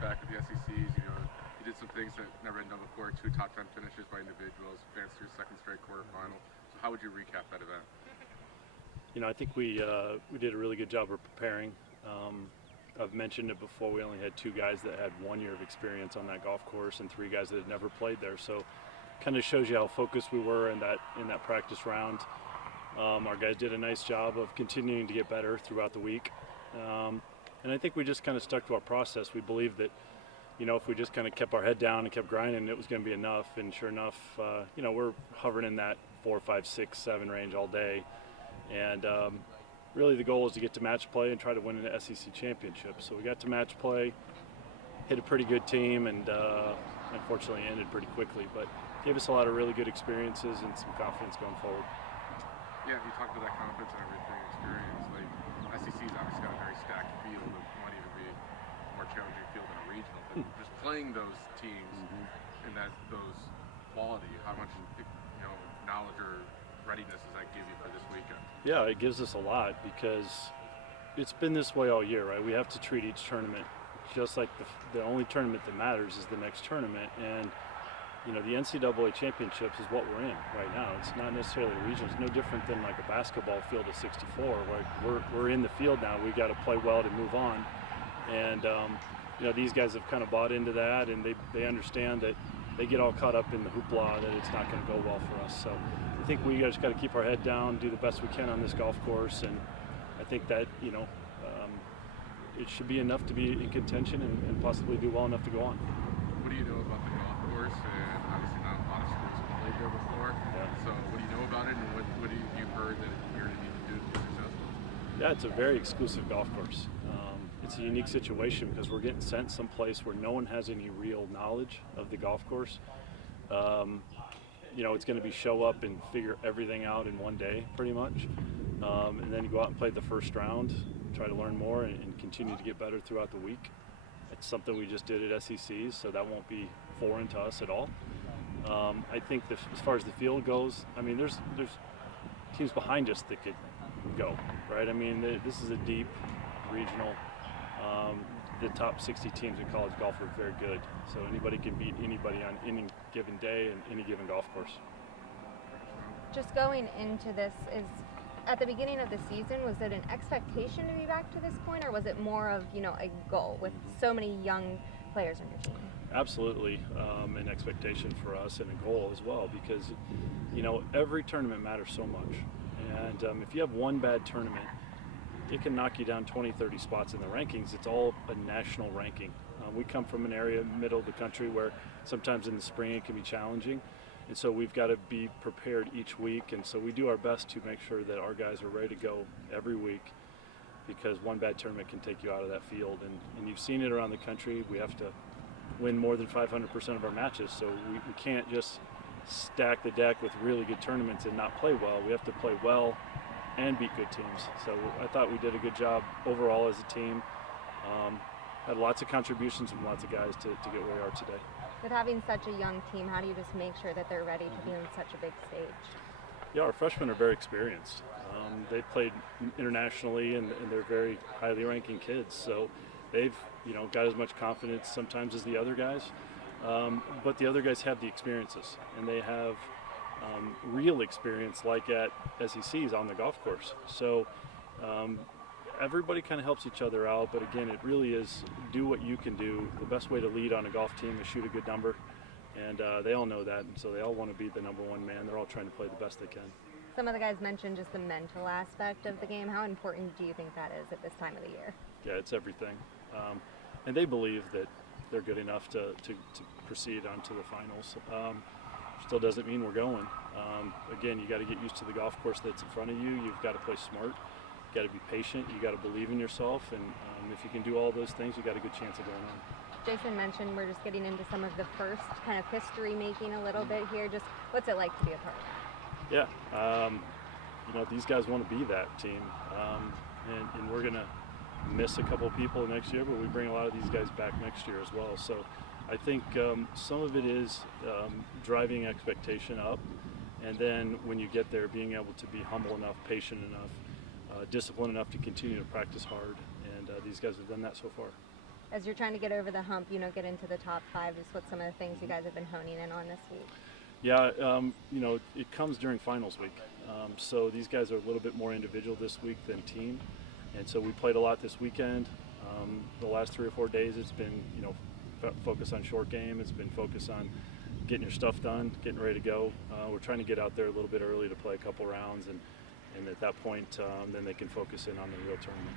back at the SECs, you did some things that never been done before, 2 top 10 finishes by individuals, advanced to your second straight quarterfinal. So how would you recap that event? I think we did a really good job of preparing. I've mentioned it before, we only had 2 guys that had 1 year of experience on that golf course and 3 guys that had never played there. So kind of shows you how focused we were in that practice round. Our guys did a nice job of continuing to get better throughout the week. And I think we just kind of stuck to our process. We believed that, if we just kind of kept our head down and kept grinding, it was going to be enough. And sure enough, we're hovering in that 4, 5, 6, 7 range all day. And really the goal is to get to match play and try to win an SEC championship. So we got to match play, hit a pretty good team, and unfortunately ended pretty quickly. But gave us a lot of really good experiences and some confidence going forward. Yeah, you talked about that confidence and everything, experience. Like, SEC's obviously got a very stacked field. It might even be a more challenging field than a regional. But just playing those teams and those quality, how much knowledge or readiness does that give you for this weekend? Yeah, it gives us a lot because it's been this way all year, right? We have to treat each tournament just like the only tournament that matters is the next tournament. And the NCAA championships is what we're in right now. It's not necessarily a region. It's no different than like a basketball field of 64. We're in the field now. We've got to play well to move on. And these guys have kind of bought into that, and they understand that they get all caught up in the hoopla that it's not going to go well for us. So I think we just got to keep our head down, do the best we can on this golf course, and I think that it should be enough to be in contention and possibly do well enough to go on. What do you know about the golf course? And obviously not a lot of schools have played there before. Yeah. So what do you know about it, and what have you heard that you're going to need to do to be successful? Yeah, it's a very exclusive golf course. It's a unique situation because we're getting sent someplace where no one has any real knowledge of the golf course. It's going to be show up and figure everything out in one day, pretty much. And then you go out and play the first round, try to learn more and continue to get better throughout the week. It's something we just did at SECs, so that won't be foreign to us at all. I think as far as the field goes, there's teams behind us that could go, right? This is a deep regional. The top 60 teams in college golf are very good, so anybody can beat anybody on any given day and any given golf course. Just going into this, at the beginning of the season, was it an expectation to be back to this point, or was it more of a goal with so many young players on your team? Absolutely, an expectation for us and a goal as well, because every tournament matters so much, and if you have one bad tournament, it can knock you down 20, 30 spots in the rankings. It's all a national ranking. We come from an area, middle of the country, where sometimes in the spring it can be challenging. And so we've got to be prepared each week. And so we do our best to make sure that our guys are ready to go every week, because one bad tournament can take you out of that field. And you've seen it around the country. We have to win more than 500% of our matches. So we can't just stack the deck with really good tournaments and not play well. We have to play well and beat good teams. So I thought we did a good job overall as a team. Had lots of contributions from lots of guys to get where we are today. With having such a young team, how do you just make sure that they're ready to be on such a big stage? Yeah, our freshmen are very experienced. They played internationally, and they're very highly ranking kids. So they've got as much confidence sometimes as the other guys. But the other guys have the experiences, and they have real experience, like at SECs on the golf course. So everybody kind of helps each other out, but again, it really is do what you can do. The best way to lead on a golf team is shoot a good number, and they all know that, and so they all want to be the number one man. They're all trying to play the best they can. Some of the guys mentioned just the mental aspect of the game. How important do you think that is at this time of the year? Yeah, it's everything. And they believe that they're good enough to proceed on to the finals. Still doesn't mean we're going. Again, you got to get used to the golf course that's in front of you. You've got to play smart. You got to be patient. You got to believe in yourself. And if you can do all those things, you got a good chance of going on. Jason mentioned we're just getting into some of the first kind of history making a little bit here. Just what's it like to be a part of that? Yeah, these guys want to be that team, and we're gonna miss a couple people next year, but we bring a lot of these guys back next year as well. So I think some of it is driving expectation up, and then when you get there, being able to be humble enough, patient enough, disciplined enough to continue to practice hard, and these guys have done that so far. as you're trying to get over the hump, you know, get into the top 5, is what some of the things you guys have been honing in on this week? Yeah, you know, it comes during finals week. So these guys are a little bit more individual this week than team. And so we played a lot this weekend. The last 3 or 4 days it's been, you know, focus on short game. It's been focus on getting your stuff done, getting ready to go. We're trying to get out there a little bit early to play a couple rounds, and at that point then they can focus in on the real tournament.